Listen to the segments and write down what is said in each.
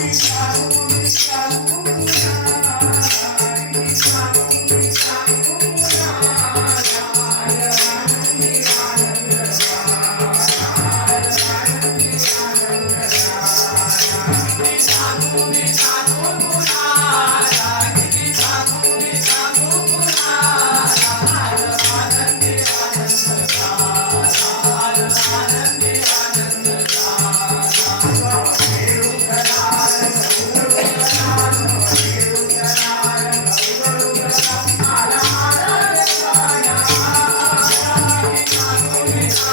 Mesa, Mesa, Mesa, Amen.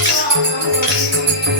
Música